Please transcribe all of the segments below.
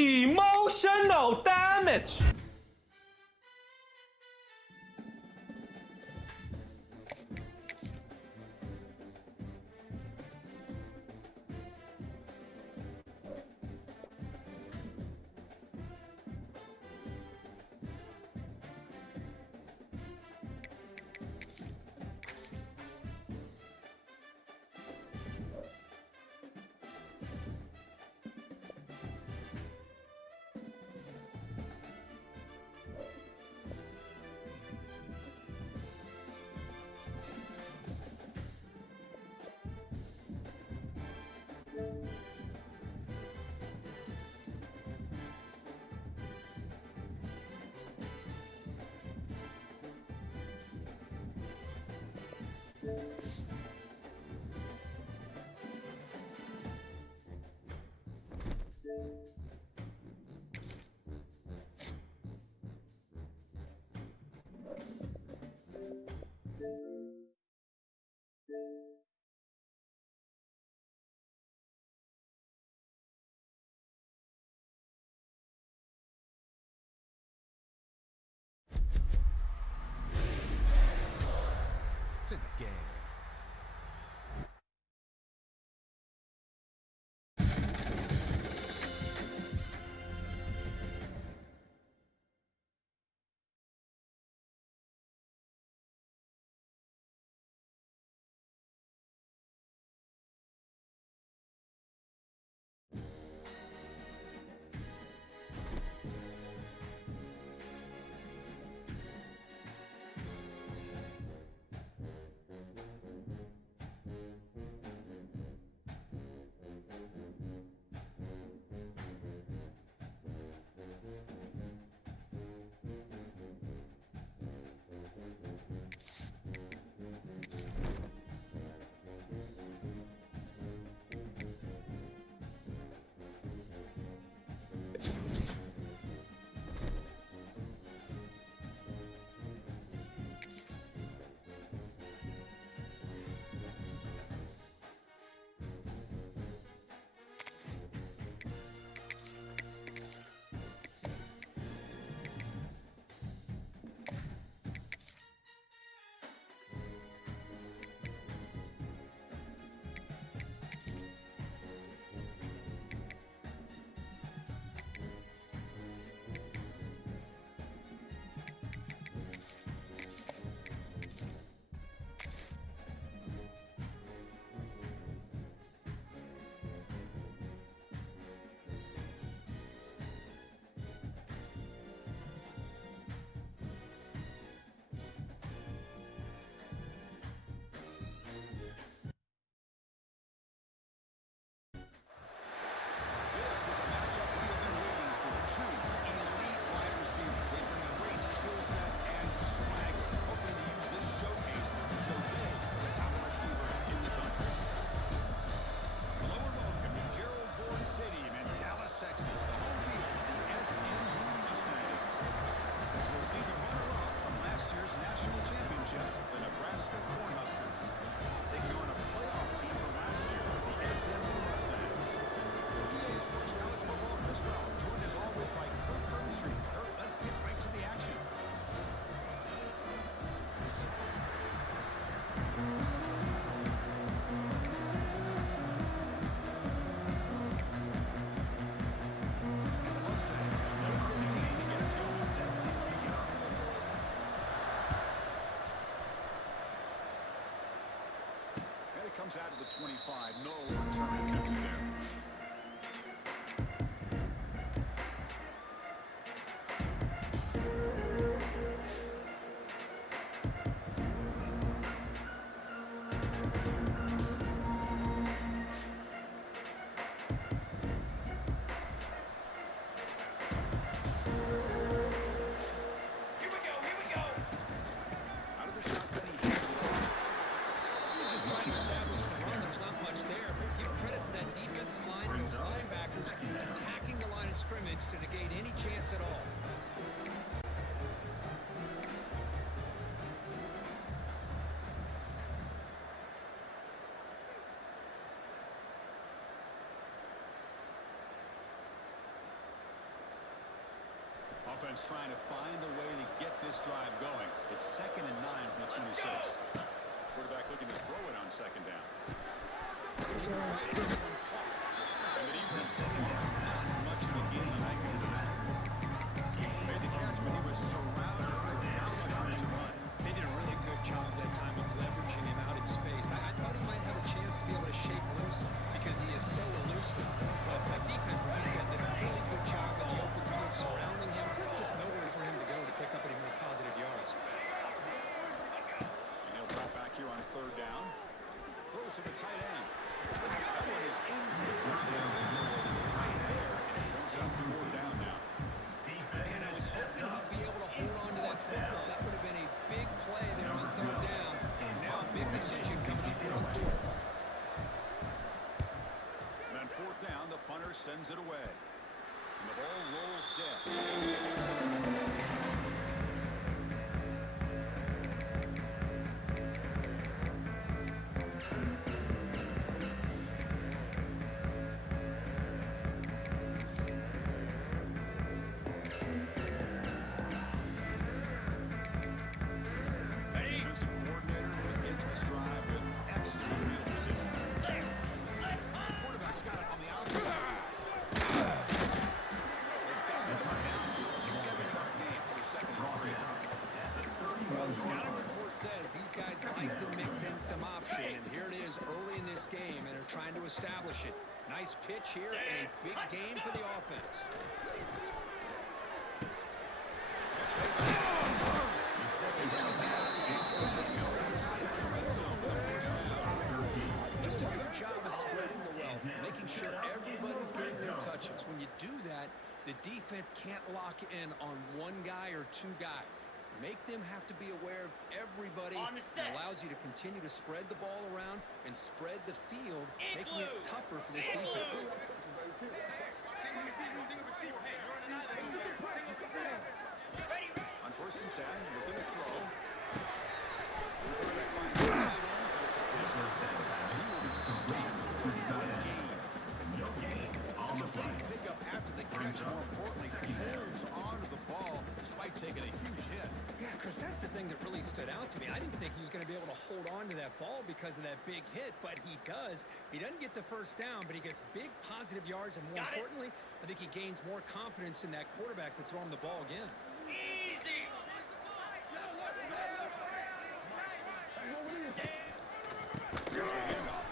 Emotional damage. It's in the game. the Nebraska Cornhuskers, taking on a playoff team from last year, the SMU Mustangs. EA Sports College Football Chris Rowell, joined as always by Kirk Herbstreit. Kirk, let's get right to the action. Comes out of the 25. No return attempted there. Establish the run. There's not much there, but give credit to that defensive line. offense trying to find a way to get this drive going. It's 2nd and 9 from the 26. Quarterback looking to throw it on 2nd down. And the defense not much of a game. Made the catch, but he was surrounded by not much room to run. They did a really good job that time of leveraging him out in space. I thought he might have a chance to be able to shake loose because he is so elusive. But defense, like you said, did a really good job in the open field surrounding him. Just nowhere for him to go to pick up any more positive yards. And he'll drop back here on 3rd down. Throws to the tight end. That one is in right there, and it brings up 4th down now. And I was hoping he'd be able to hold on to that football. That would have been a big play there on 3rd down. And now a big decision coming up here on 4th. And on 4th down, the punter sends it away. And the ball rolls dead. Establish it. Nice pitch here and a big game for the offense. Just a good job of spreading the wealth, making sure everybody's getting their touches. When you do that, the defense can't lock in on one guy or 2 guys. Make them have to be aware of everybody. It allows you to continue to spread the ball around and spread the field, making it tougher for this defense. On 1st and 10, looking to throw. That's a big pickup after the catch. More importantly, holds onto the ball despite taking a huge hit. Yeah, Chris, that's the thing that really stood out to me. I didn't think he was going to be able to hold on to that ball because of that big hit, but he does. He doesn't get the 1st down, but he gets big positive yards, and more importantly, I think he gains more confidence in that quarterback to throw him the ball again. Easy. Here's the handoff.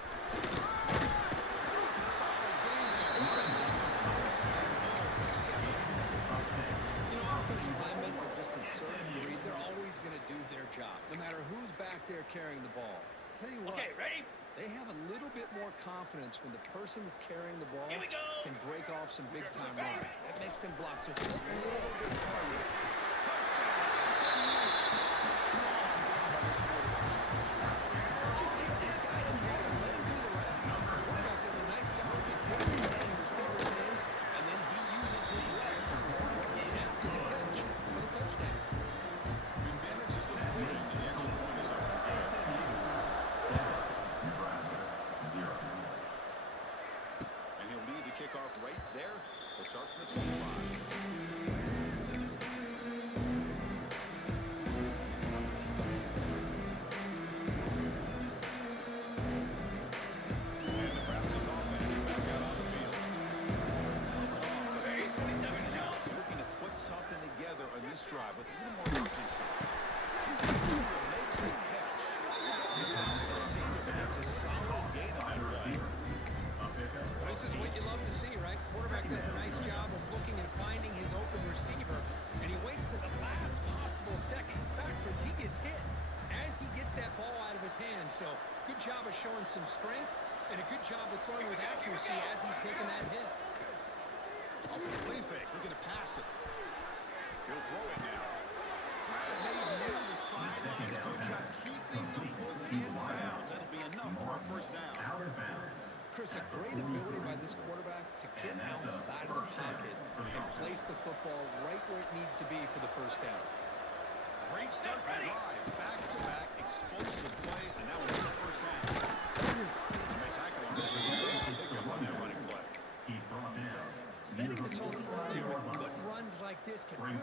Offensive linemen are just a certain breed. They're always going to do their job, no matter who's back there carrying the ball. Tell you what, ready? They have a little bit more confidence when the person that's carrying the ball can break off some big-time runs. That makes them block just a little bit harder. Just get this guy in there and let him do the rest. The quarterback does a nice job of just putting it in the receiver's hands, and then he uses his legs after the catch for the touchdown. The advantage is the footing, and the extra point is up. Nebraska, 0. And he'll lead the kickoff right there. We'll start from the 25. Drive with a little more urgency. Makes the catch. He stops the receiver, but that's a solid gain on that play. This is what you love to see, right? Quarterback does a nice job of looking and finding his open receiver, and he waits to the last possible second. In fact, as he gets hit, as he gets that ball out of his hands. So good job of showing some strength, and a good job of throwing with accuracy as he's taking that hit. Off the play fake, looking to pass it. He'll throw it now. Made near the sidelines. Good job keeping the foot in bounds. That'll be enough for a 1st down. Out of bounds. Chris, a great ability by this quarterback to get outside of the pocket and place the football right where it needs to be for the 1st down. Great start for the drive. Back-to-back explosive plays, and now we're in the 1st down. And they tackle him. Nice pickup on that running play. He's brought down. Setting the tone early with good runs like this can really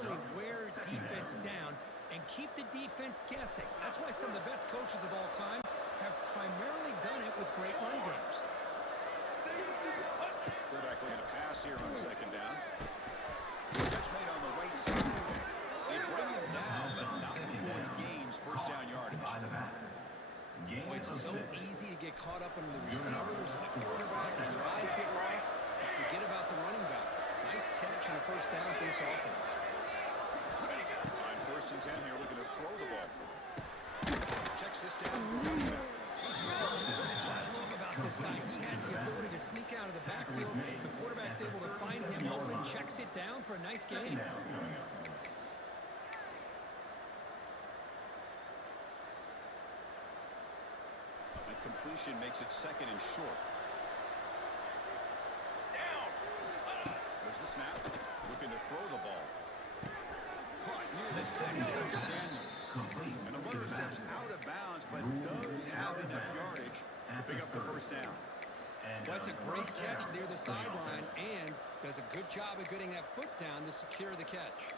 defense guessing. That's why some of the best coaches of all time have primarily done it with great run games. Quarterback looking to pass here on second down. Catch made on the right side. They bring it down, but not before he gains first down yardage. Boy, it's so easy to get caught up in the receivers and the quarterback, and your eyes get lost. You forget about the running back. Nice catch on the first down for this offense. On first and 10 here, looking to throw the ball. Checks this down. That's what I love about this guy. He has the ability to sneak out of the backfield. The quarterback's able to find him open, checks it down for a nice gain. That completion makes it second and short. There's the snap. Looking to throw the ball. Caught near the sticks. Daniels. And the runner steps out of bounds, but does have enough yardage to pick up the first down. That's a great catch near the sideline and does a good job of getting that foot down to secure the catch.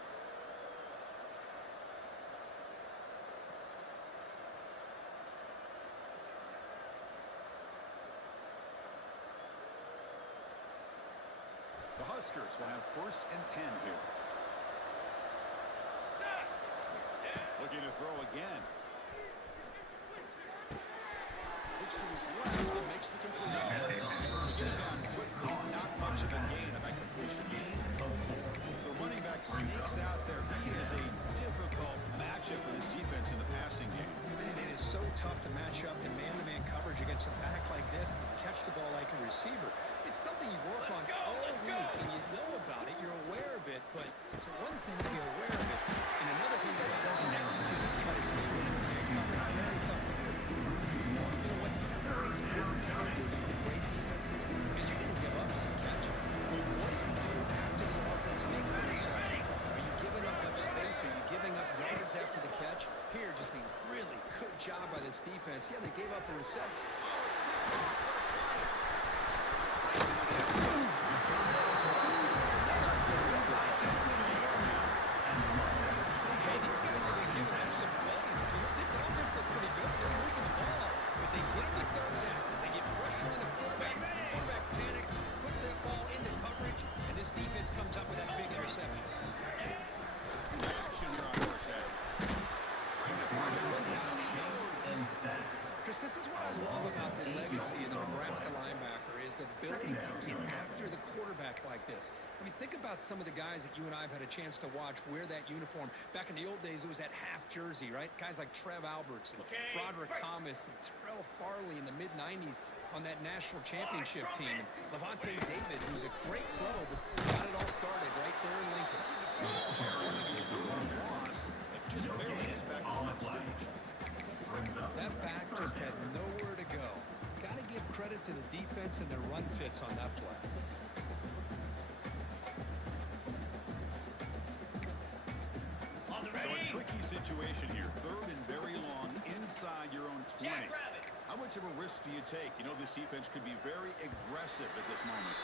The Huskers will have first and 10 here. Looking to throw again. Looks to his left and makes the completion. Get it down quickly. Not much of a gain on that completion. The running back sneaks out there. He is a difficult matchup for this defense in the passing game. Man, it is so tough to match up in man-to-man coverage against a back like this and catch the ball like a receiver. It's something you work on all week, and you know about it. You're aware of it, but it's one thing to be aware of it, and another thing to execute and try to stay within man coverage. Very tough to do. You know, what separates good defenses from great defenses is you're going to give up some catches. But what do you do after the offense makes the reception? Are you giving up much space? Are you giving up yards after the catch? Here, just a really good job by this defense. Yeah, they gave up a reception. This is what I love about the legacy of the Nebraska linebacker is the ability to get after the quarterback like this. I mean, think about some of the guys that you and I have had a chance to watch wear that uniform. Back in the old days, it was that half jersey, right? Guys like Trev Alberts and Broderick Thomas and Terrell Farley in the mid-90s on that national championship team. And Levante David, who's a great pro, but got it all started right there in Lincoln. Just barely gets back on that stage. That back just had nowhere to go. Got to give credit to the defense and their run fits on that play. So a tricky situation here. Third and very long inside your own 20. How much of a risk do you take? You know this defense could be very aggressive at this moment.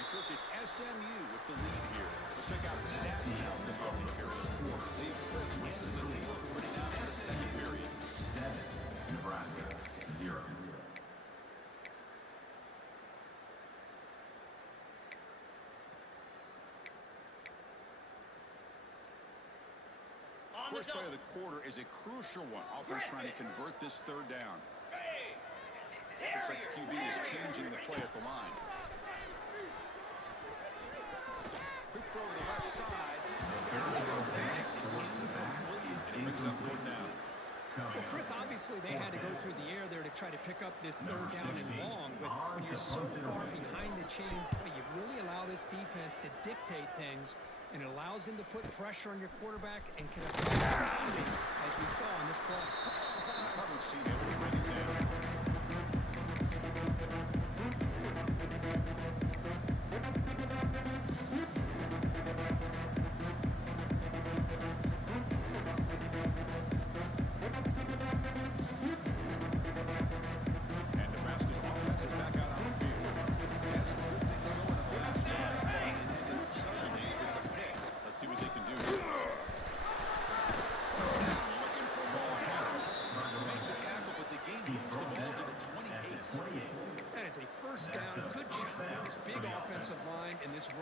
And Kirk, it's SMU with the lead here. Let's check out the stats now in the opening period. They flipped into the field, putting out in the second period. Nebraska 0. First play of the quarter is a crucial one. Offense trying to convert this third down. Looks like the QB is changing the play at the line. Quick throw to the left side. And it brings up fourth down. Well, Chris, obviously they had to go through the air there to try to pick up this third down and long, but when you're so far behind the chains, boy, you really allow this defense to dictate things, and it allows them to put pressure on your quarterback and can affect the timing, as we saw in this play. Coverage team able to bring it down.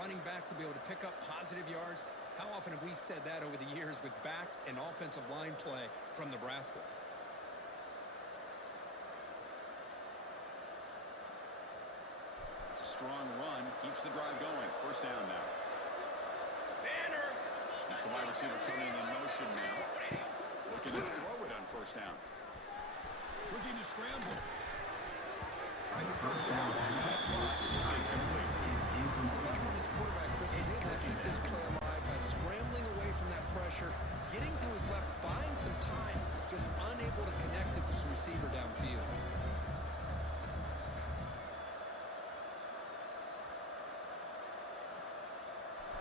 running back to be able to pick up positive yards. How often have we said that over the years with backs and offensive line play from Nebraska? It's a strong run. Keeps the drive going. First down now. Keeps the wide receiver coming in motion now. Looking to throw it on first down. Looking to scramble. Trying to press the ball to that block. It's incomplete. This quarterback, Chris, is able to keep this play alive by scrambling away from that pressure, getting to his left, buying some time, just unable to connect it to his receiver downfield.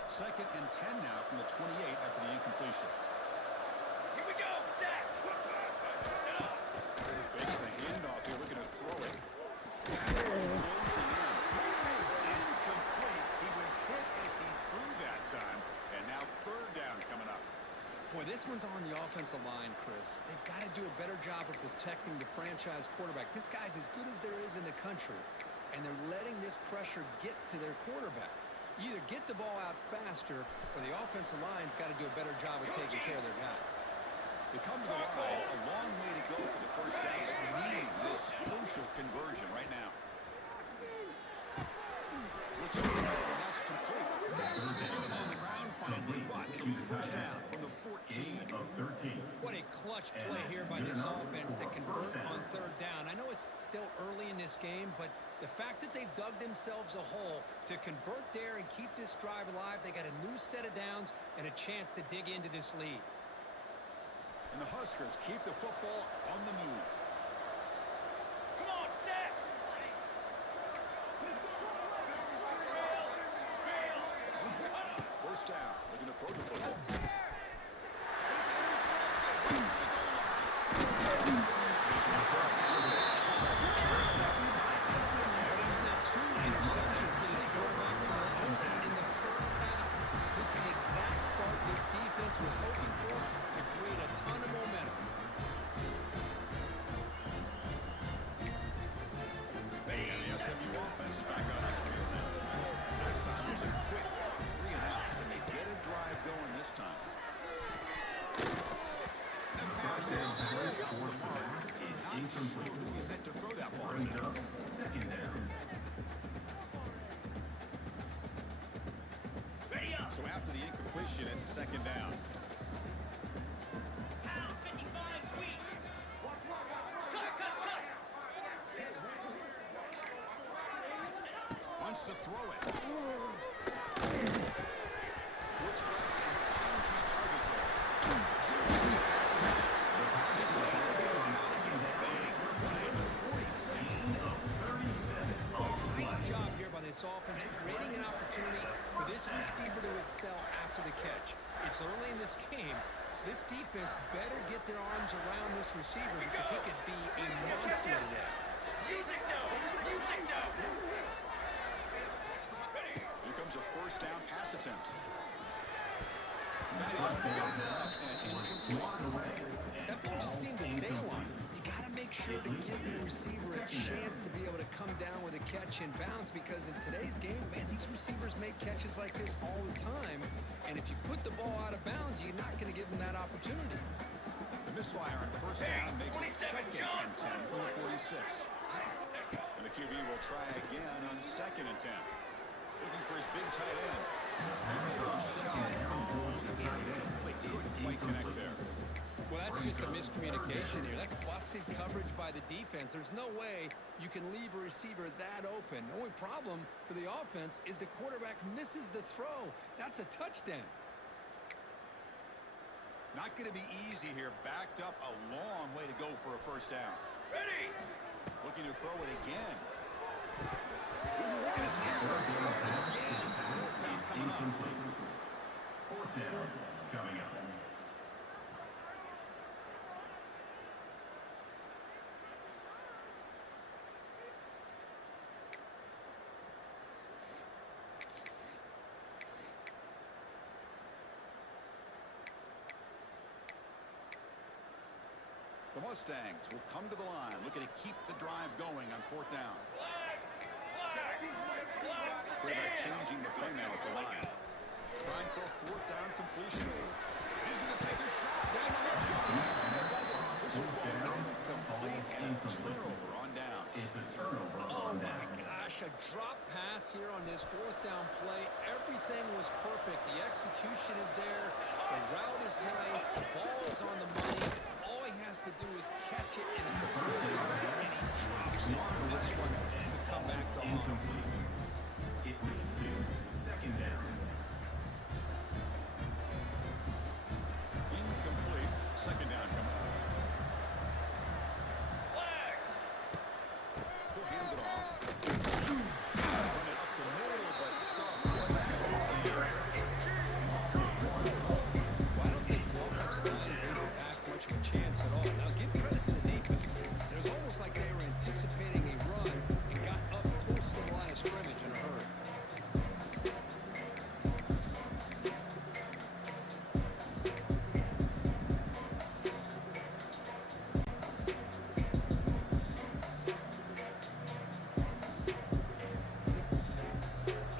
Second and 10 now from the 28 after the incompletion. Here we go, sack. Fakes the handoff here, looking to throw it. Pass rush closing in. It's incomplete. He was hit as he threw that time, and now third down coming up. Boy, this one's on the offensive line, Chris. They've got to do a better job of protecting the franchise quarterback. This guy's as good as there is in the country, and they're letting this pressure get to their quarterback. Either get the ball out faster, or the offensive line's got to do a better job of taking care of their guy. They come to the line, a long way to go for the first down. They need this crucial conversion right now. Looks over there, and that's complete. Get him on the ground finally, but it'll be first down from the 14. What a clutch play here by this offense to convert on third down. I know it's still early in this game, but the fact that they've dug themselves a hole to convert there and keep this drive alive, they got a new set of downs and a chance to dig into this lead. And the Huskers keep the football on the move. Come on, sack. First down, looking to throw the football. That's not two interceptions for this quarterback in the first half. This is the exact start this defense was hoping for to create a ton of momentum. And the SMU offense is back on our field now. Last time was a quick 3-and-out, and they get a drive going this time. And the pass is way off the mark. Not sure who he meant to throw that ball to. Second down. Ready up. So after the incompletion, it's second down. Pound 55 weak. Cut. Wants to throw it. Looks left and finds his target there. Nice job here by this offense, creating an opportunity for this receiver to excel after the catch. It's early in this game, so this defense better get their arms around this receiver because he could be a monster today. Music no. Here comes a first down pass attempt. That is picked up and incomplete. That ball just seemed to sail on him. You got to make sure to give the receiver a chance to be able to come down with a catch and bounce because in today's game, man, these receivers make catches like this all the time. And if you put the ball out of bounds, you're not going to give them that opportunity. The misfire on first down makes it 2nd and 10 from the 46. And the QB will try again on 2nd and 10. Looking for his big tight end. Couldn't quite connect there. Well, that's just a miscommunication here. That's busted coverage by the defense. There's no way you can leave a receiver that open. The only problem for the offense is the quarterback misses the throw. That's a touchdown. Not going to be easy here. Backed up a long way to go for a first down. Ready. Looking to throw it again. Incomplete. Fourth down coming up. The Mustangs will come to the line, looking to keep the drive going on 4th down. Flag. Quarterback changing the play now at the line. Trying for a fourth down completion. He's going to take a shot down the left side. This will go incomplete and a turnover on downs. It's a turnover Oh on my downs. gosh, a drop pass here on this fourth down play. Everything was perfect. The execution is there. The route is nice. The ball is on the money. All he has to do is catch it, and it's a first down, and he drops it. This one could come back to haunt him. Incomplete. It leads to second down. Incomplete. Second down coming up. Flag. He'll hand it off. Run it up the middle, but stuffed right at the end. Well, I don't think the offensive line gave the back much of a chance at all. Now, give credit to the defense. It was almost like they were anticipating a run and got up close to the line of scrimmage in a hurry.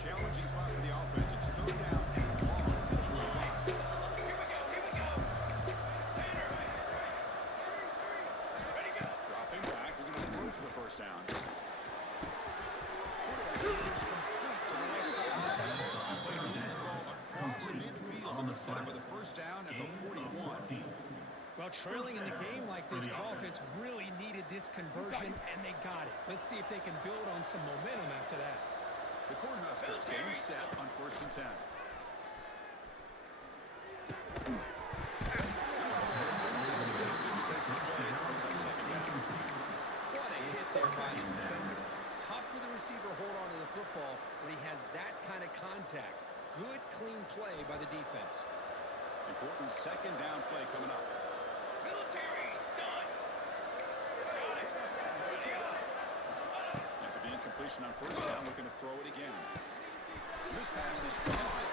Challenging spot for the offense. It's third down and long. Here we go. Tanner. Ready, go. Dropping back. They're going to throw for the first down. Quarterback is complete to the right side. And play moves the ball across midfield and set up with a first down at the 41. Well, trailing in the game like this, the offense really needed this conversion, and they got it. Let's see if they can build on some momentum after that. The Cornhuskers getting set on first and 10. What a hit there by the defender. Tough for the receiver to hold on to the football when he has that kind of contact. Good, clean play by the defense. Important second down play coming up. Military stun. Got it. Ready, go. After the incompletion on first down, looking to throw it again. This pass is gone.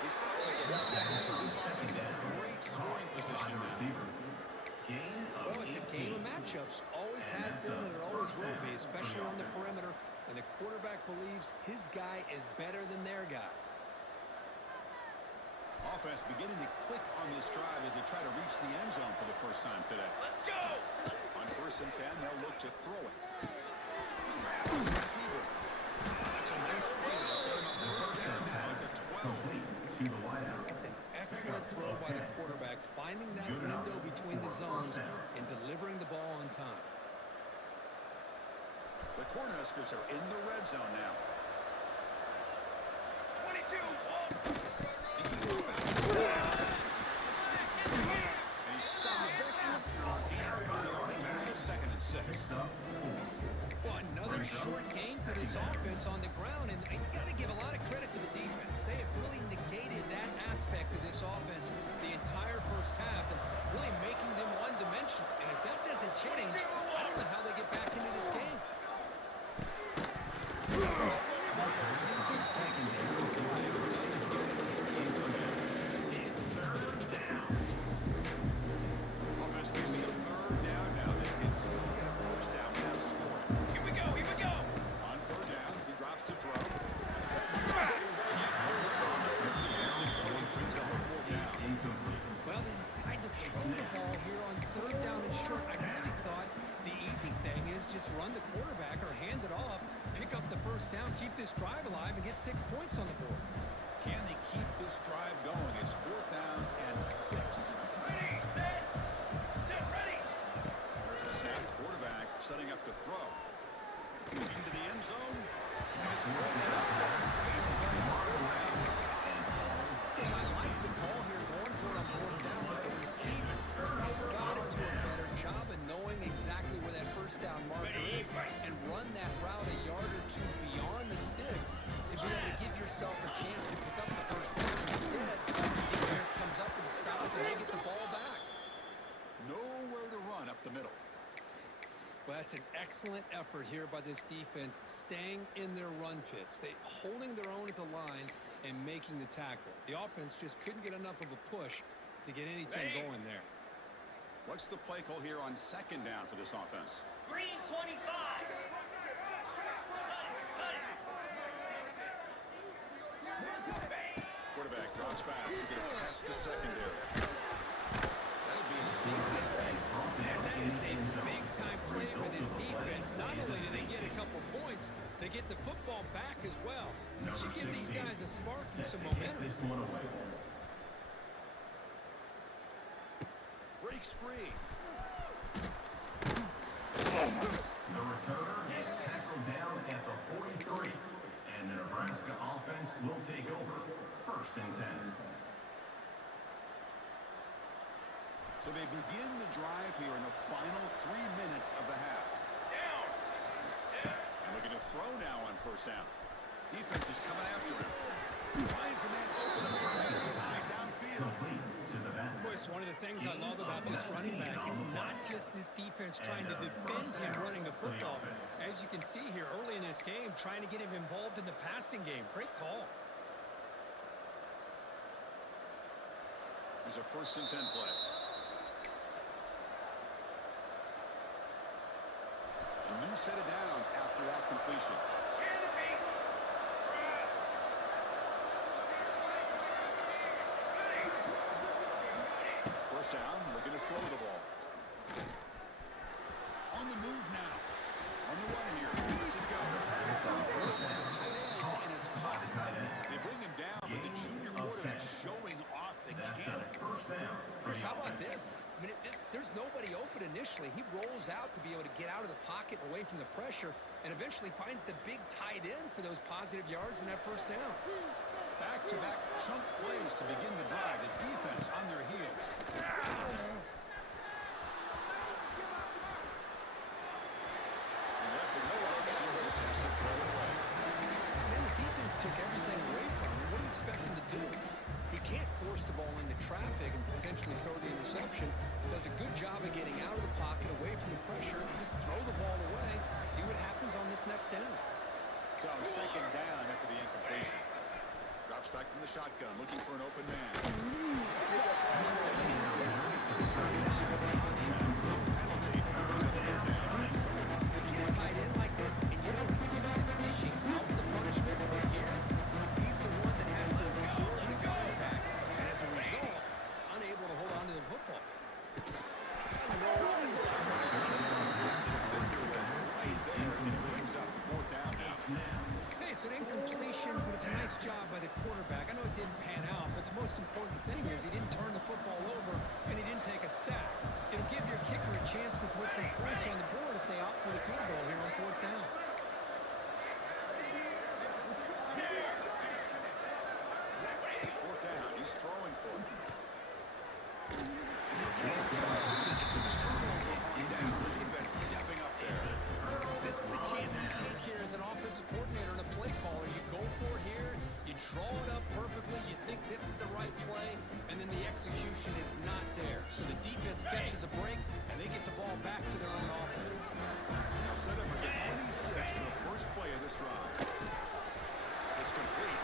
They set up against this offense in great scoring position now. Receiver. Gain of Well, it's a game of 18. matchups. Always has been, and it always will be, especially on the perimeter. And the quarterback believes his guy is better than their guy. Offense beginning to click on this drive as they try to reach the end zone for the first time today. Let's go. On first and 10, they'll look to throw it. Receiver. That's a nice play to set him up first down now at the 12. Complete to the wideout. It's an excellent throw by the quarterback, finding that window between the zones and delivering the ball on time. The Cornhuskers are in the red zone now. 22. Walk. And he stops after second and 6. Well, another short gain for this offense on the ground, and you got to give a lot of credit to the defense. They have really negated that aspect of this offense the entire first half and really making them one-dimensional. And if that doesn't change, I don't know how they get back into this game. Offense facing a third down now. They can still get a first down without scoring. Here we go. On third down, he drops to throw. Brings up a fourth down. Incomplete. Well, they decide to throw the ball here on third down and short. I really thought the easy thing is just run the quarterback or hand it off, pick up the first down, keep this drive alive, and get 6 points on the board. Can they keep this drive going? It's fourth down and 6. Ready, set. Set, ready. There's the snap. Quarterback setting up to throw. Into the end zone. And it's rolled out. Because I like the call here going for it on fourth down, but the receiver has got to do a better job of knowing exactly where that first down marker is and run that route a yard or two beyond the sticks to be able to give yourself a chance to pick up the first down. Instead, the defense comes up with a stop and they get the ball back. Nowhere to run up the middle. Well, that's an excellent effort here by this defense, staying in their run fits. They holding their own at the line and making the tackle. The offense just couldn't get enough of a push to get anything going there. What's the play call here on second down for this offense? Green 25. Cut it. Quarterback drops back. We're going to test the secondary. That'll be a safety. And that is a big-time play for this defense. Not only do they get a couple points, they get the football back as well. It should give these guys a spark and some momentum. This one away. Breaks free. The returner is tackled down at the 43. And the Nebraska offense will take over. 1st and 10. So they begin the drive here in the final 3 minutes of the half. Down. And looking to throw now on 1st down. Defense is coming after him. Finds a man open on the side downfield. Complete to the back. Boy, it's one of the things I love about this running back. It's not just this defense trying to defend him running the football. As you can see here early in this game, trying to get him involved in the passing game. Great call. There's a 1st and 10 play. A new set of downs after that completion. Hand the feet. Press. Ready. 1st down, looking to throw the ball. On the move now. On the run here. Where does it go? Looking for the tight end, and it's caught. They bring him down, but the junior quarterback showing off the cannon. Bruce, how about this? I mean, there's nobody open initially. He rolls out to be able to get out of the pocket away from the pressure and eventually finds the big tight end for those positive yards in that 1st down. Back-to-back chunk plays to begin the drive. The defense on their heels. And after no option, this has to throw it away. Man, the defense took everything away from him. What do you expect him to do? He can't force the ball into traffic and potentially throw the interception. Does a good job of getting out of the pocket, away from the pressure. Just throw the ball away. See what happens on this next down. So 2nd down after the incompletion. Drops back from the shotgun, looking for an open man. Penalty. Brings up 3rd down. You get a tight end like this, and you know he's used to dishing out the punishment, but here, he's the one that has to absorb the contact, and as a result, he's unable to hold on to the football. Brings up 4th down now. Hey, it's an incompletion, but it's a nice job by the quarterback. I know it didn't pan out, but the most important thing is he didn't turn the football over, and he didn't take a sack. It'll give your kicker a chance to put some points on the board if they opt for the field goal here on 4th down. 4th down. He's throwing for it. Defense stepping up there. This is the chance you take here as an offensive coordinator and a play caller. You go for it here, you draw it up perfectly, you think this is the right play, and then the execution is not there. So the defense catches a break, and they get the ball back to their own offense. Now set up at the 26 for the 1st play of this drive. It's complete.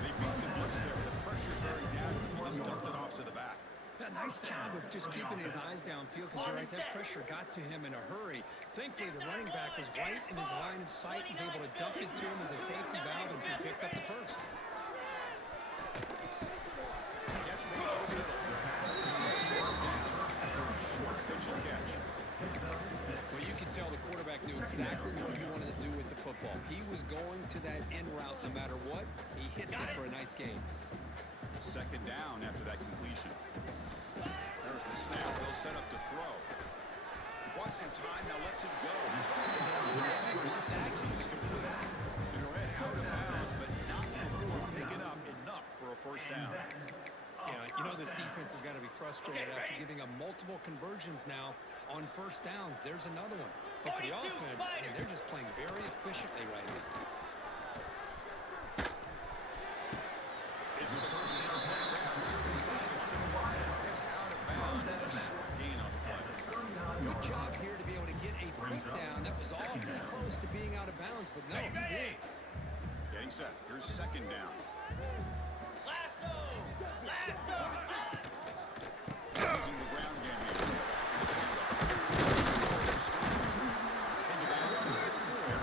They beat the blitz there with the pressure buried down. He just dumped it off to the back. A nice job of just keeping his eyes downfield because you're right, that pressure got to him in a hurry. Thankfully, the running back was right in his line of sight. He's able to dump it to him as a safety valve, and he picked up the 1st. Catch me over the middle. Short pitch and catch. Well, you can tell the quarterback knew exactly what he wanted to do with the football. He was going to that end route no matter what. He hits it for a nice gain. 2nd down after that completion. There's the snap. They'll set up to throw. He bought some time, now lets it go. The receiver snags it. It's complete. It'll head out of bounds, but not before picking up enough for a 1st down. Yeah, you know this defense has got to be frustrated after giving up multiple conversions now on 1st downs. There's another one. But for the offense, and they're just playing very efficiently right now. It's the first down. It's out of bounds. A short gain on the play. Good job here to be able to get a foot down. That was awfully close to being out of bounds, but no, he's in. Getting set. Here's 2nd down. Lasso. Lasso. Using the ground game here.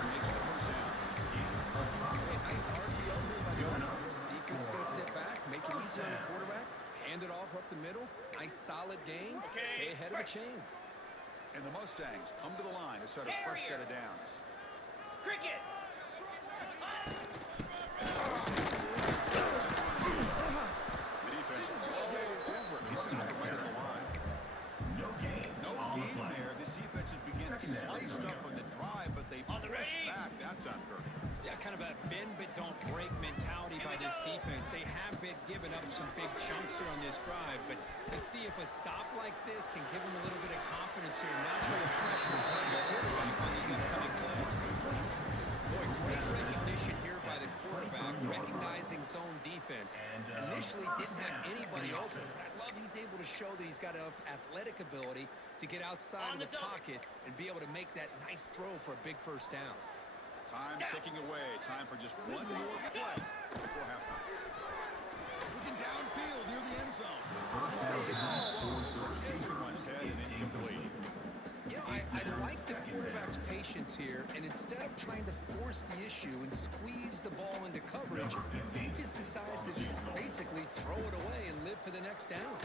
Makes the 1st down. the middle. Nice, solid game. Okay, Stay ahead of the chains. And the Mustangs come to the line to start a first set of downs. Cricket. The defense is all over it. He's stopped right at the line. No gain. No gain there. This defense has begun sliced up on the drive, but they On the pushed ready. back that time, Kirby. Yeah, kind of a bend but don't break mentality by this defense. They have been giving up some big chunks here on this drive, but let's see if a stop like this can give them a little bit of confidence here. Natural pressure on the quarterback on these upcoming plays. Boy, great recognition here by the quarterback, recognizing zone defense. Initially didn't have anybody open. I love he's able to show that he's got enough athletic ability to get outside of the pocket and be able to make that nice throw for a big first down. Time ticking away. Time for just one more play before halftime. Looking downfield near the end zone. Everyone's head and incomplete. You know, I like the quarterback's patience here, and instead of trying to force the issue and squeeze the ball into coverage, he just decides to just basically throw it away and live for the next down.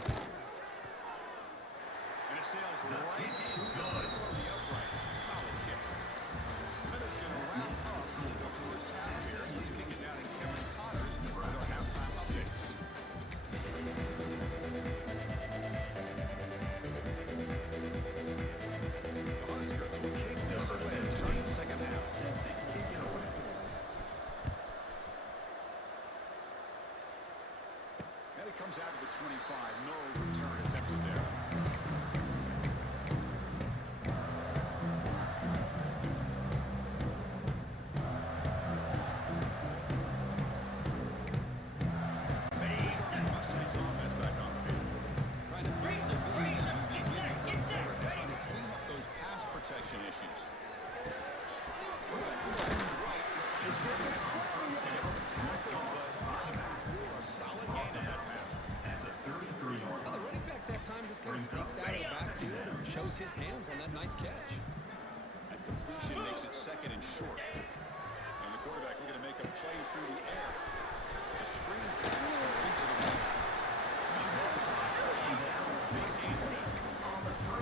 And it sails right through the middle of the uprights. Solid kick. Minutes going to wrap up the first half here. Let's kick it down to Kevin Connors with our halftime updates. The Huskers will kick this away starting the second half. And it comes out to the 25. No return attempted there. Mustangs offense back on the field. Trying to beat the lead as we begin the third quarter and trying to clean up those pass protection issues. That's right. He finds the able to tackle, but not enough for a solid gain on that pass. At the 33-yard Well, the running back that time just kind of sneaks out of the backfield and shows his hands on that nice catch. That completion makes it second and short. And the quarterback looking to make a play through the air. It's a screen pass complete to the right.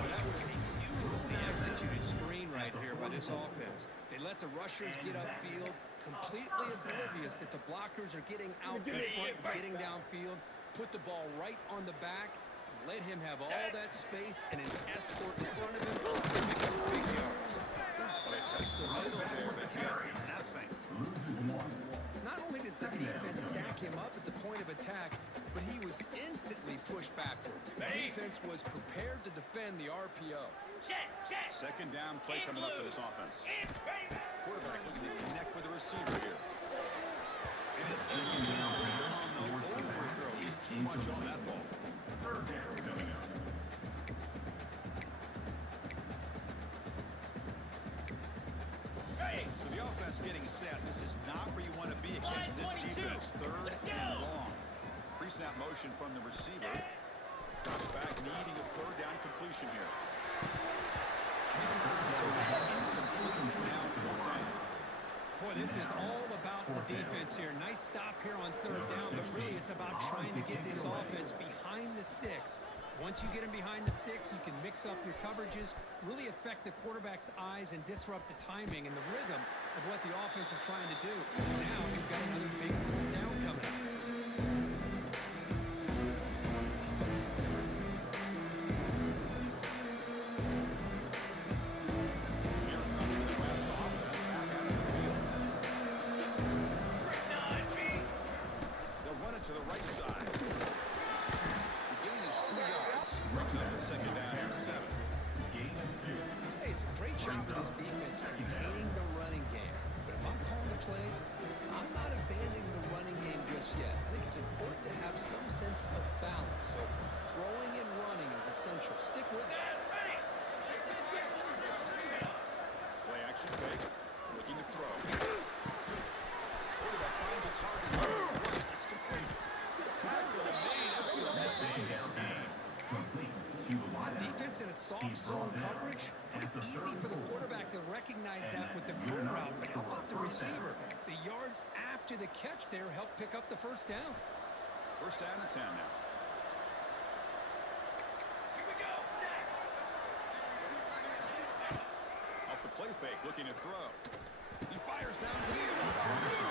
That was a beautifully executed screen right here by this offense. They let the rushers get upfield, completely oblivious that the blockers are getting out in front, getting downfield, put the ball right on the back, let him have all that space and an escort in front of him to pick up big yards. They test the middle there, but nothing. Not only does the defense stack him up at the point of attack, but he was instantly pushed backwards. The defense was prepared to defend the RPO. Second down play coming up for this offense. Quarterback looking to connect with the receiver here. And it's kicking down on the overthrow. He's too much on that ball. third down coming up. So the offense getting set. This is not where you want to be against this defense. Third and long. Pre-snap motion from the receiver. Drops back, needing a third down completion here. Boy, this is all about the defense here. Nice stop here on third down, but really it's about trying to get this offense behind the sticks. Once you get them behind the sticks, you can mix up your coverages, really affect the quarterback's eyes and disrupt the timing and the rhythm of what the offense is trying to do. Now you've got another big third down coming up. Here comes the Nebraska offense back out of the field. They'll run it to the right side. The gain is 3 yards. Brings up the second down and 7. Gain of 2. Hey, it's a great job of this defense containing the running game. But if I'm calling the plays, I'm not abandoning the running game just yet. I think it's important to have some sense of balance. So throwing and running is essential. Stick with it. Play action fake. Looking to throw. Quarterback finds a target. Right, it's complete. Tackle made up the Second down pass. Complete to the wide. Defense in a soft zone coverage. Easy for the quarterback to recognize that with the curl route. But how about the receiver? The yards after the catch there help pick up the first down. First down and 10 now. fake, looking to throw. He fires downfield.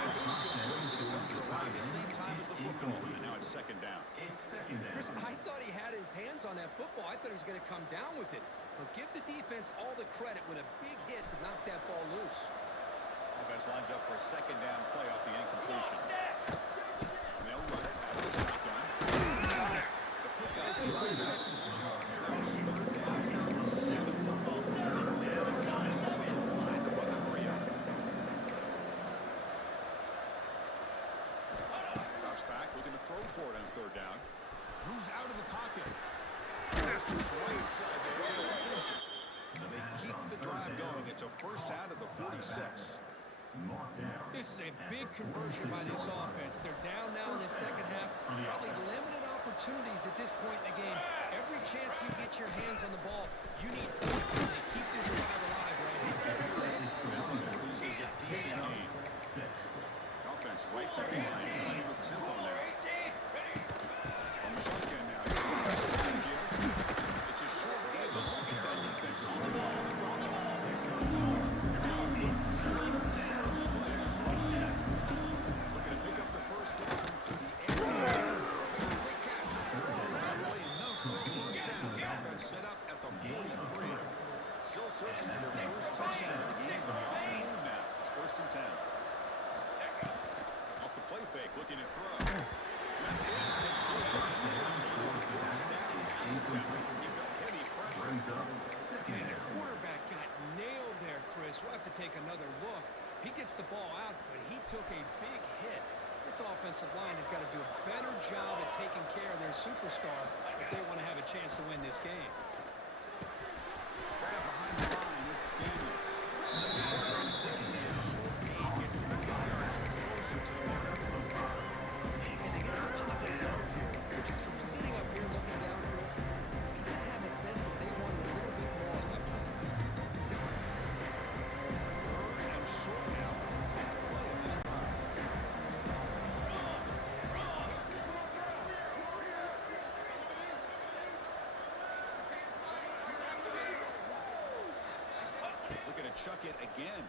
It's incomplete. The defender arrived at the same time as the football, and now it's second down. It's second down. Chris, I thought he had his hands on that football. I thought he was going to come down with it. But give the defense all the credit with a big hit to knock that ball loose. Offense lines up for a second down play off the incompletion. And they'll run it out of the shotgun. The pick out to the success. Now it's third down and 7. Drops back, looking to throw for it on third down. Moves out of the pocket. Pass to his right side there. They keep the drive going. It's a first out of the 46. This is a big conversion by this offense. They're down now in the second half. Probably limited opportunities at this point in the game. Every chance you get your hands on the ball, you need points. They keep this drive alive right here. This is a decent game. Offense right from behind, playing with tempo now. From the shotgun now. He's on the second gear. It's a short game, but look at that defense. Looking to pick up the first down through the air. Great catch. Not really enough for a first down. The offense set up at the 43. Still searching for their first touchdown of the game. On the move now. It's first and 10. Off the play fake, looking to throw. That's it. First down pass attempt. He felt heavy pressure. And the quarterback got nailed there, Chris. We'll have to take another look. He gets the ball out, but he took a big hit. This offensive line has got to do a better job at taking care of their superstar if they want to have a chance to win this game. Grab behind the line, it's Daniels. Gets the yards closer to the mark. And they get some positive yards here. Just from sitting up here looking down, Chris, you kind of have a sense that they want a little bit more on that play. Third and short now. 10th play of this drive. Looking to chuck it again.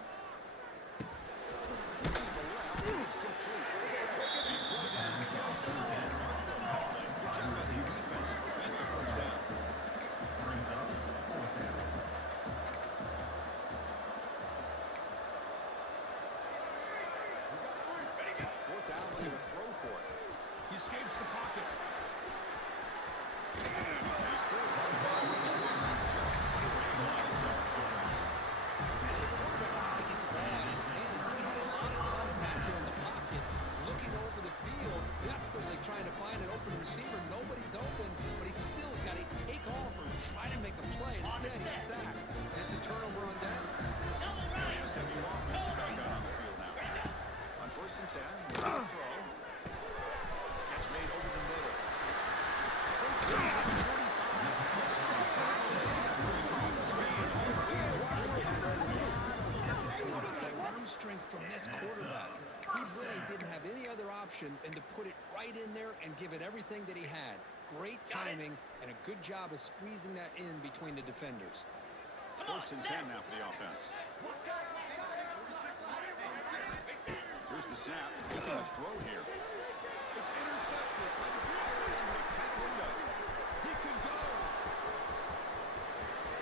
Looks to the left, and it's complete. He's brought down just short. Good job by the defense. Prevent the first down. Fourth down, looking to throw for it. He escapes the pocket. He's forced out of bounds with the defense. Just short of the line of scrimmage. The quarterback's got to get the ball out of his hands. He had a lot of time back there in the pocket, looking over the field, desperately trying to find an open receiver. Nobody's open, but he still's got to take off or try to make a play. Instead, he's sacked, and it's a turnover on downs. The SMU offense is back out on the field now. On first and 10, throw. Catch made over the middle. Look at the arm strength from this quarterback. He really didn't have any other option than to put it right in there and give it everything that he had. Great timing and a good job of squeezing that in between the defenders. First and 10 now for the offense. Here's the snap. Looking to throw here. It's intercepted. Trying to throw it into the 10 window. He could go.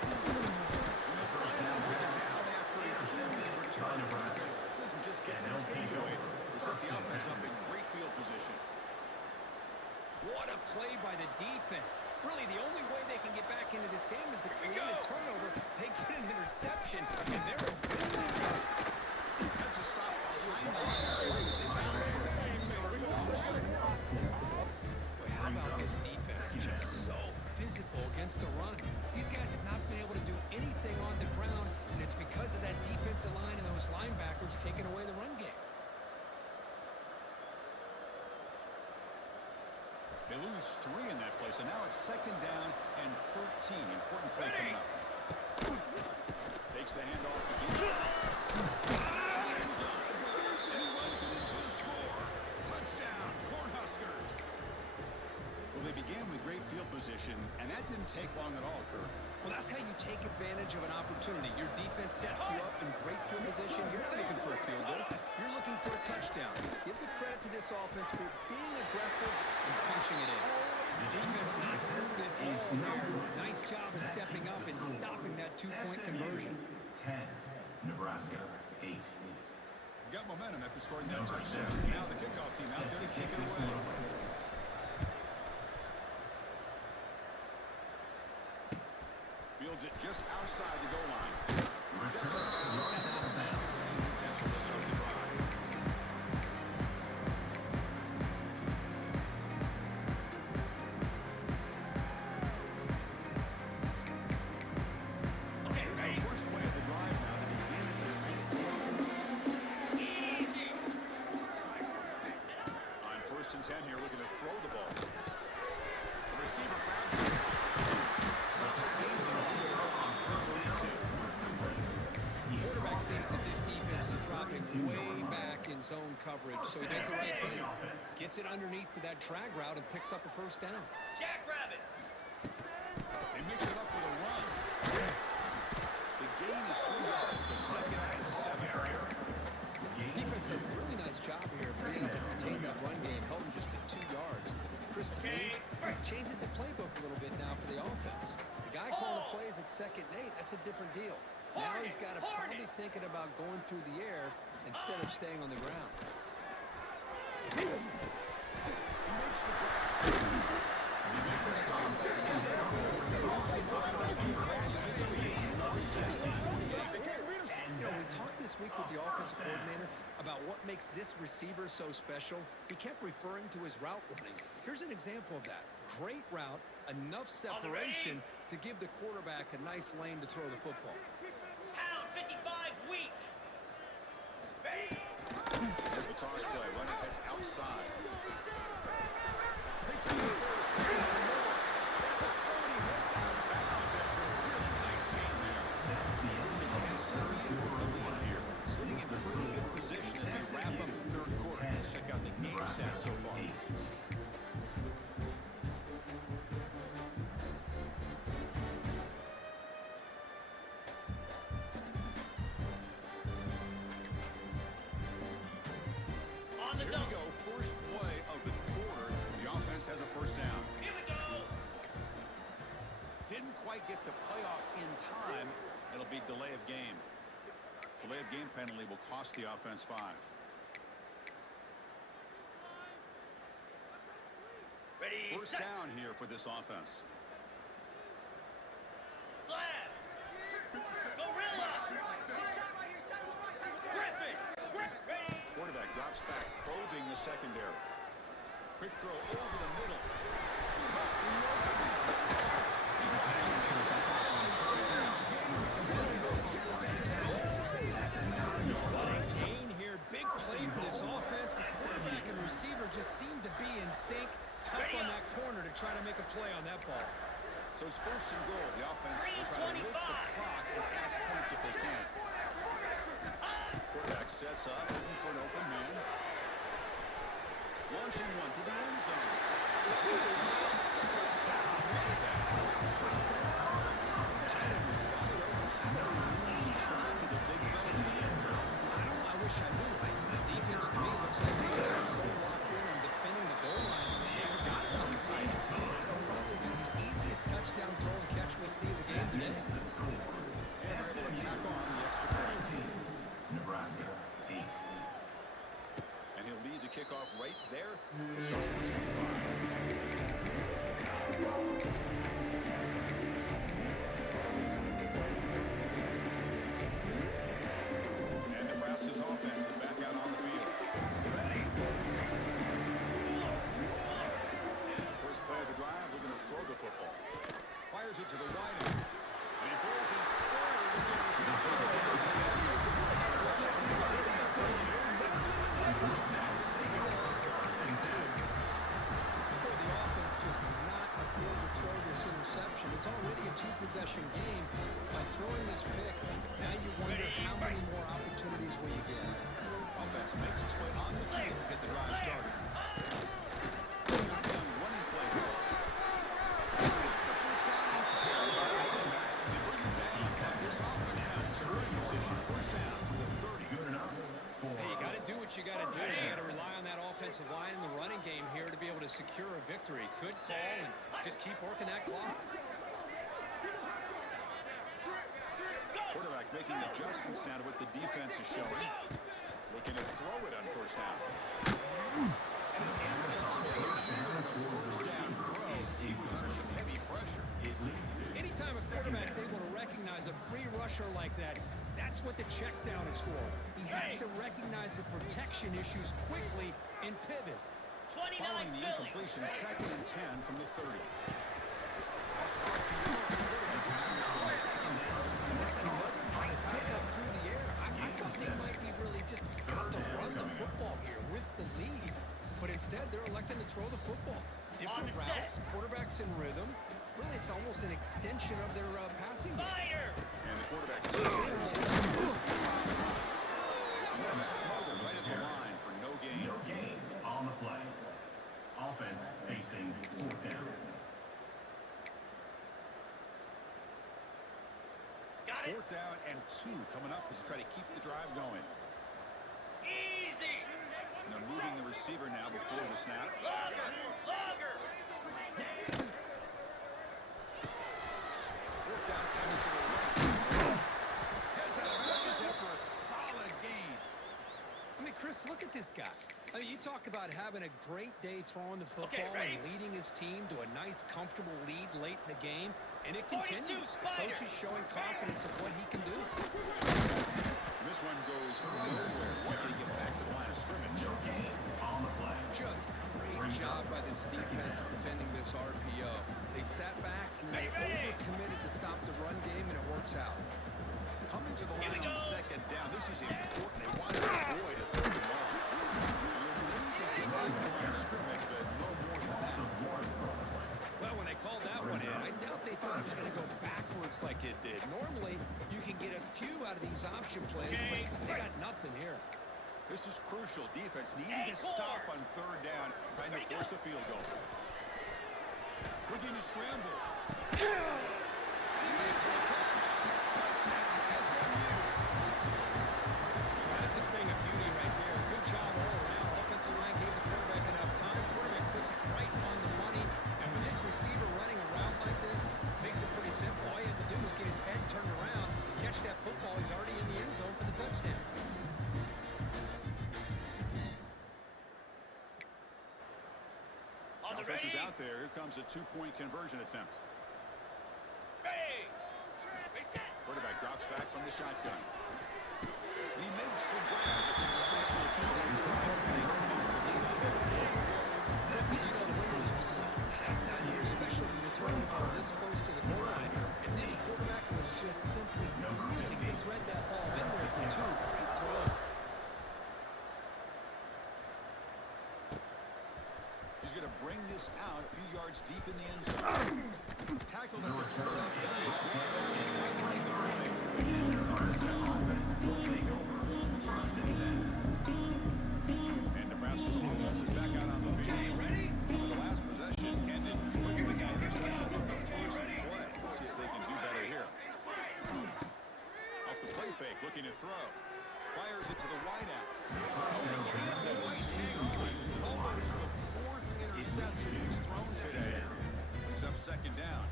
And they'll finally bring it down after a huge return of offense. Doesn't just get the takeaway. They set the offense up in great field position. What a play by the defense. Really, the only way they can get back into this game is to create a turnover. They get an interception, and they're in business. That's a stop behind the line. Boy, how about this defense? Just so physical against the run. These guys have not been able to do anything on the ground, and it's because of that defensive line and those linebackers taking away the run game. They lose 3 in that play, so now it's second down and 13. Important play coming up. Takes the handoff again. End zone. And he runs it in for the score. Touchdown, Cornhuskers. Well, they began with great field position, and that didn't take long at all, Kirk. Well, that's how you take advantage of an opportunity. Your defense sets you up in great field position. You're not looking for a field goal. You're looking for a touchdown. Give the credit to this offense for being aggressive and punching it in. Defense not through it all there. Nice job of stepping up and stopping that two-point conversion. 10, Nebraska 8. Got momentum after scoring that touchdown. Now the kickoff team out there to kick it away. Fields it just outside the goal line. That's where they start the drive. Okay, Here's ready? the first play of the drive now to begin at the minutes. Easy. On 1st and 10 here, looking to throw the ball. The receiver grabs it. Solid gain there. Quarterback sees that this defense is dropping way back in zone coverage, so he does the right thing. Gets it underneath to that drag route and picks up a first down. Jackrabbit. They mix it up with a run. The gain is 3 yards, so 2nd and 7. Defense does a really nice job here of being able to contain that run game, held him just at 2 yards. Chris, to me, this changes the playbook a little bit now for the offense. The guy calling the plays at 2nd and 8, that's a different deal. Now he's got to probably thinking about going through the air instead of staying on the ground. He makes the grab. He makes the stop. You know, we talked this week with the offensive coordinator about what makes this receiver so special. He kept referring to his route running. Here's an example of that. Great route, enough separation to give the quarterback a nice lane to throw the football. Pound 55 weak. Ready? There's the toss play. Running heads outside. Sitting in pretty good position as we wrap up the 3rd quarter. Let's check out the game stats so far. On the Here double. we go. First play of the quarter. The offense has a first down. Here we go. Didn't quite get the playoff in time. It'll be delay of game. Delay of game penalty will cost the offense 5. Ready, First set. down here for this offense. Slab. Gorilla. Griffin. Ready. Quarterback drops back, probing the secondary. Quick throw over the middle. Gain here, big play for this offense. The quarterback and receiver just seem to be in sync. Tough on that corner to try to make a play on that ball. So it's 1st and goal. The offense will try to milk the clock and add points if they can. Quarterback sets up, looking for an open man. Launching one to the end zone. Touchdown. Tight end was wide open. How did he lose track of the big fella in the end zone? I wish I knew. The defense to me looks like they just are so locked in on defending the goal line. They forgot about the tight end. That'll probably be the easiest touchdown throw and catch we see of the game today. And they're able to tack on the extra point. Nebraska 8. And he'll lead the kickoff right there. We'll start with the 25. And Nebraska's offense is back out on the field. First play of the drive, we're going to throw the football. Fires it to the wide end. And he throws his forward into the The offense just cannot afford to throw this interception. It's already a 2-possession game. By throwing this pick, now you wonder how many more opportunities will you get. Offense makes its way on the field to get the drive started. Shotgun running play. victory. Good call, and just keep working that clock. Quarterback making adjustments now to what the defense is showing. Looking to throw it on first down. And it's first down throw. He was under some heavy pressure. Anytime a quarterback's able to recognize a free rusher like that, that's what the check down is for. He has to recognize the protection issues quickly and pivot. 29 Following the Philly. incompletion, 2nd and 10 from the 30. That's another nice pickup through the air. I thought they might be really just about to run the football here with the lead. But instead, they're electing to throw the football. Different On the routes, set. quarterbacks in rhythm. Really, it's almost an extension of their passing game. Fire. And the quarterback takes it. Smothered right at the line for no gain. No gain on the play. Offense facing 4th down. Got it. 4th down and 2 coming up as you try to keep the drive going. Easy. Now moving the receiver now before the snap. Logger. Logger. 4th down comes to the right. Gets out of bounds after a solid gain. I mean, Chris, look at this guy. I mean, you talk about having a great day throwing the football ready? and leading his team to a nice, comfortable lead late in the game, and it 42 continues. The Spider. coach is showing confidence of what he can do. This one goes nowhere. Lucky to get back to the line of scrimmage. No gain on the play. Just great job by this defense defending this RPO. They sat back and they overcommitted to stop the run game, and it works out. Coming to the line we on go. 2nd down. This is important. They want to avoid a 3rd and long. You need to get back to the line of scrimmage, but no more than that. Well, when they called that one in, I doubt they thought it was going to go backwards like it did. Normally, you can get a few out of these option plays, but they got nothing here. This is crucial. Defense needing to stop on 3rd down, trying to force a field goal. Looking to scramble. That's a thing of beauty right there. Good job all around. Offensive line gave the quarterback enough time. Quarterback puts it right on the money. And with this receiver running around like this, makes it pretty simple. All you have to do is get his head turned around, catch that football. He's already in the end zone for the touchdown. On the Offense is ready. out there. Here comes a 2-point conversion attempt. Ready. Reset. Quarterback drops back from the shotgun. And he makes the grab. A successful 2-point drive. Chris, as you know, the windows are so tight down here, especially when you're throwing from this close to the goal line. And this quarterback was just simply needing to thread that ball in there for 2. Great throw. He's going to bring this out a few yards deep in the end zone. Tackled at the 12. And Nebraska's offense is back out on the field. Ready. For the last possession, ended with an interception with the first play. Let's see if they can do better here. Off the play fake, looking to throw. Fires it to the wideout. Almost the 4th interception he's thrown today. Brings up 2nd down.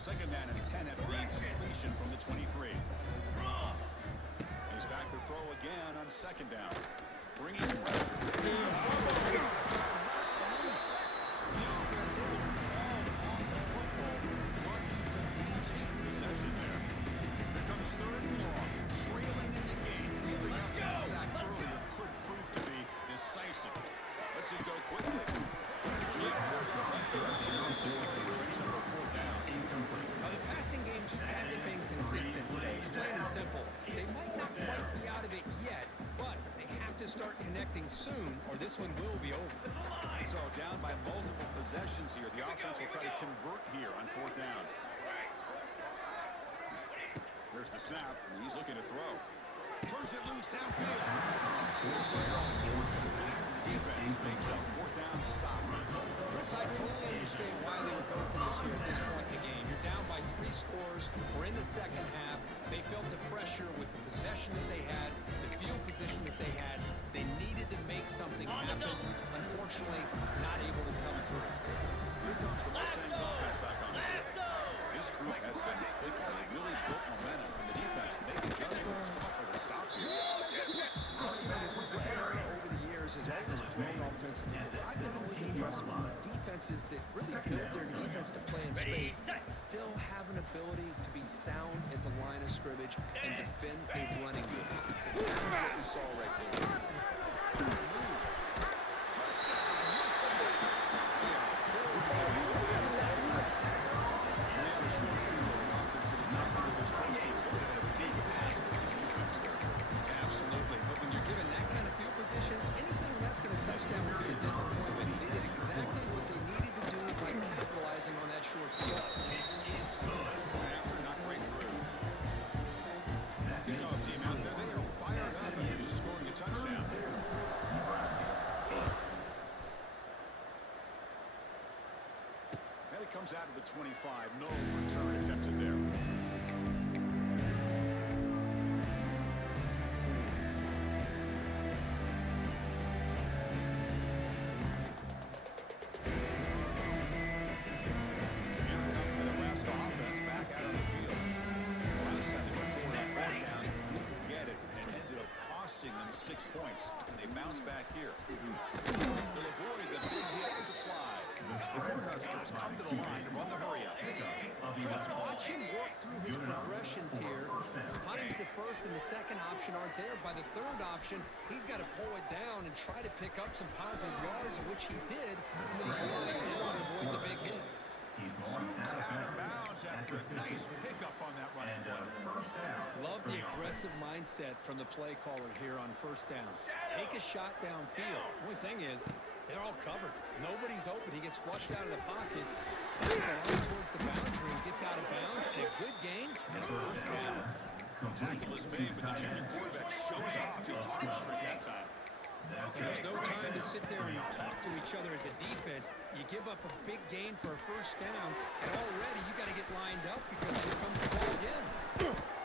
2nd down and 10 after the incompletion from the 23. He's back to throw again on 2nd down. Bringing pressure. The offense able to fall on the football, lucky to maintain possession there. Here comes 3rd and long, trailing in the game. Giving up that sack earlier could prove to be decisive. Let's it go quickly. Now, the passing game just hasn't been consistent today. It's plain and simple. They might not quite be out of it yet, but they have to start connecting soon, or this one will be over. So down by multiple possessions here. The offense will try to convert here on 4th down. Here's the snap, and he's looking to throw. Turns it loose downfield. Defense makes a 4th down stop. Chris, I totally understand why they would go for this here at this point in the game. You're down by 3 scores. We're in the 2nd half. They felt the pressure with the possession that they had, the field position that they had. They needed to make something happen. Unfortunately, unfortunately not able to come through. Here comes the Mustangs offense back on the field. Lasso! This group has been clicking. They really built momentum, and the defense make adjustments. Come up with a stop here. This team has spread out over the years, has always grown offensively. But I've been always impressed with defenses that really build their defense to play in Ready, space, set. still have an ability to be sound at the line of scrimmage and defend a running game. It's exactly what we saw right there. Absolutely. But when you're given that kind of field position, anything less than a touchdown would be a disappointment. They did exactly what they needed to do by capitalizing on that short field. After not great through. Kickoff team out there. They are fired up after just scoring a touchdown. And it comes out of the 25. No return attempted there. Here comes the Nebraska offense back out on the field. Last time they went for it on fourth down, didn't get it, and it ended up costing them 6 points. And they bounce back here. They'll avoid the big hit with the slide. The Cornhuskers come to the line to run the hurry up. Chris, watch him work through his progressions here. Finds the first and the second option aren't there. By the third option, he's got to pull it down and try to pick up some positive yards, which he did. And then he slides down to avoid the big hit. Scoots out of bounds after a nice pickup on that running play. Love the aggressive mindset from the play caller here on first down. Take a shot downfield. Only thing is, they're all covered. Nobody's open. He gets flushed out of the pocket, sends the line towards the boundary, and gets out of bounds. And a good gain and a first down. Tackle is made, but the junior quarterback shows off his arm strength that time. There's no time to sit there and talk to each other as a defense. You give up a big gain for a first down, and already you got to get lined up because here comes the ball again.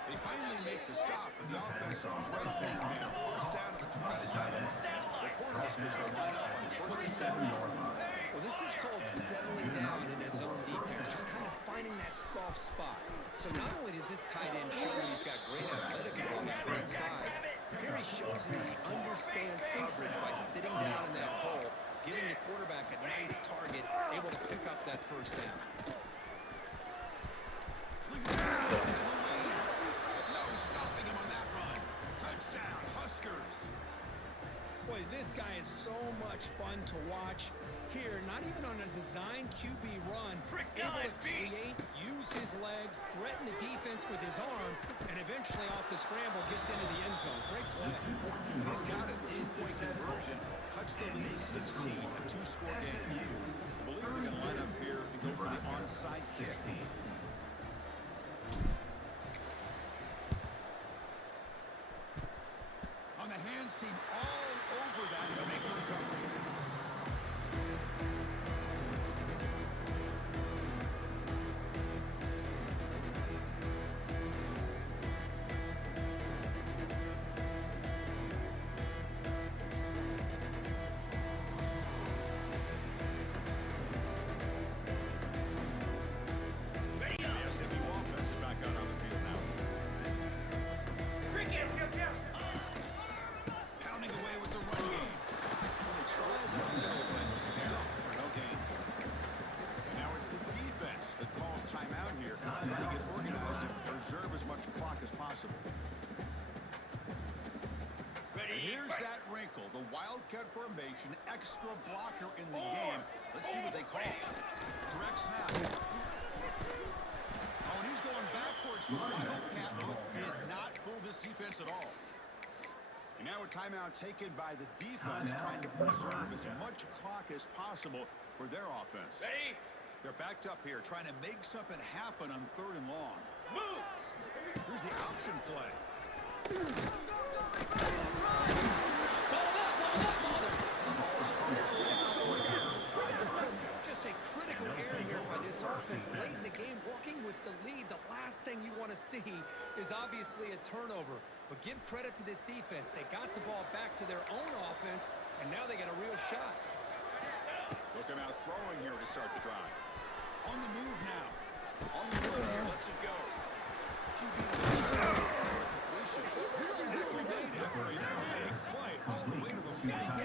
They finally make the stop, but the offense is right back now. First down at the 27. The Cornhuskers will line up on first and 10. Well, this is called settling down in his own defense, just kind of finding that soft spot. So not only does this tight end show that he's got great athletic ability and great size, here he shows that he understands coverage by sitting down in that hole, giving the quarterback a nice target, able to pick up that first down. No stopping him on that run. Touchdown, Huskers. Boy, this guy is so much fun to watch. Here, not even on a design QB run, able to create, use his legs, threaten the defense with his arm, and eventually off the scramble gets into the end zone. Great play. He's got it. The 2-point conversion cuts the lead to 16, a 2-score game. I believe they're going to line up here and go for the onside kick. On the hands team, all over that to make the recovery. The SMU offense is back out on the field now. Pounding away with the run game. When they tried the middle and stuffed for no gain. And now it's the defense that calls timeout here, trying to get organized and preserve as much clock as possible. And here's that wrinkle, the Wildcat formation, extra blocker in the game. Let's see what they call. Direct snap. Oh, and he's going backwards. The Wildcat look did not fool this defense at all. And now a timeout taken by the defense, trying to preserve as much clock as possible for their offense. Ready? They're backed up here, trying to make something happen on 3rd and long. Moves! Here's the option play. Just a critical error here by this offense late in the game, working with the lead. The last thing you want to see is obviously a turnover. But give credit to this defense. They got the ball back to their own offense, and now they got a real shot. They'll come out throwing here to start the drive. On the move now. On the move here, lets it go. QB completion. Tackle made after a big play all the way to the 41.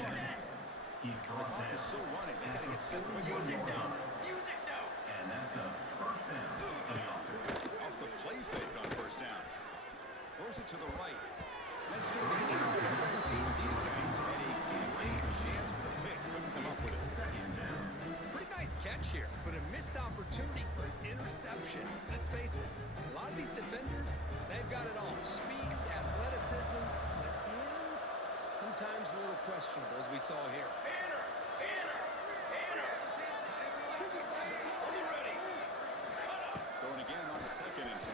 The clock is still running. They got to get set quick. Music now. Music now. And that's a first down for the offense. Off the play fake on first down. Throws it to the right. That's going to be out. Defense had a great chance for the pick. Couldn't come up with it. Second down. Pretty nice catch here, but a missed opportunity for an interception. Let's face it, a lot of these defenders, they've got it all. Speed, athleticism, but hands, sometimes a little questionable, as we saw here. Banner. Banner. Banner. On the ready. Throwing again on 2nd and 10.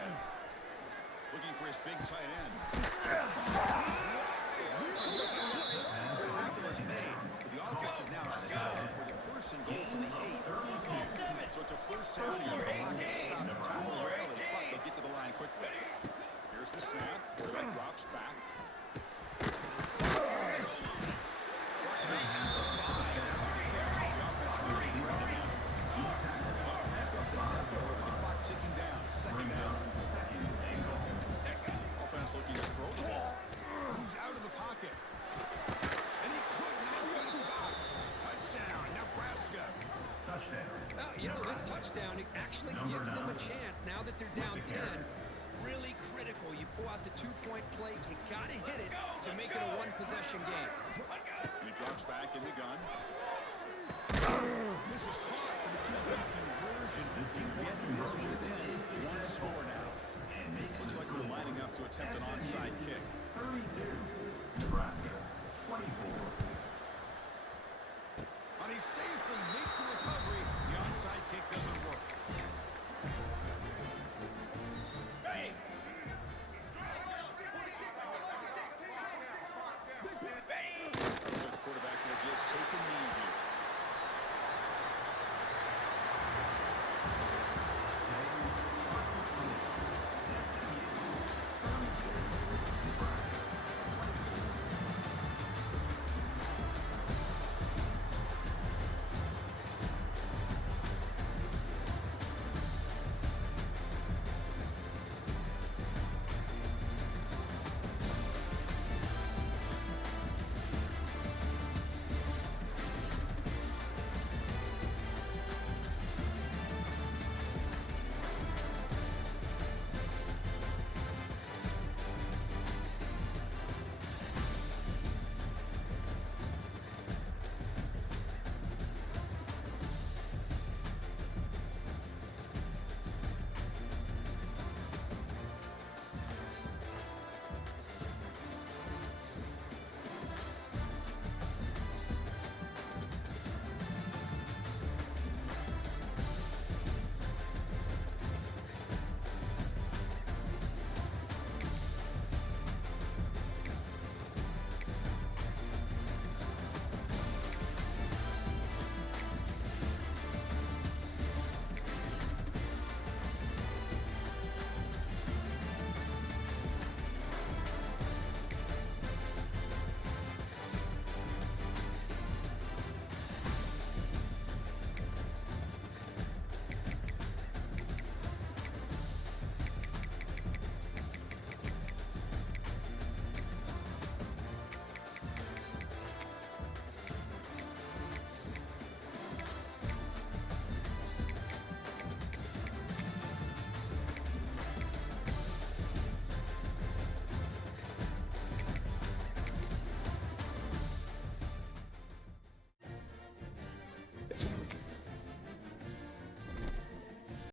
Looking for his big tight end. The tackle is made. The offense is now set up with a 1st and goal from the 8. So it's a first down. The clock is stopped. Tackle rarely, but they'll get to the line quickly. Here's the snap. Quarterback drops back. Ticking down. Second down. Offense looking to throw the ball. Moves out of the pocket. And he could not be stopped. Touchdown, Nebraska. Touchdown. You know, this touchdown, it actually gives them a chance now that they're down 10. Really critical. You pull out the 2-point play. You got to hit it to make it a one-possession game. And he drops back in the gun. This is caught for the 2-point conversion. Get this within one score now. Looks like they're lining up to attempt an onside kick. 32. Nebraska, 24. And he saves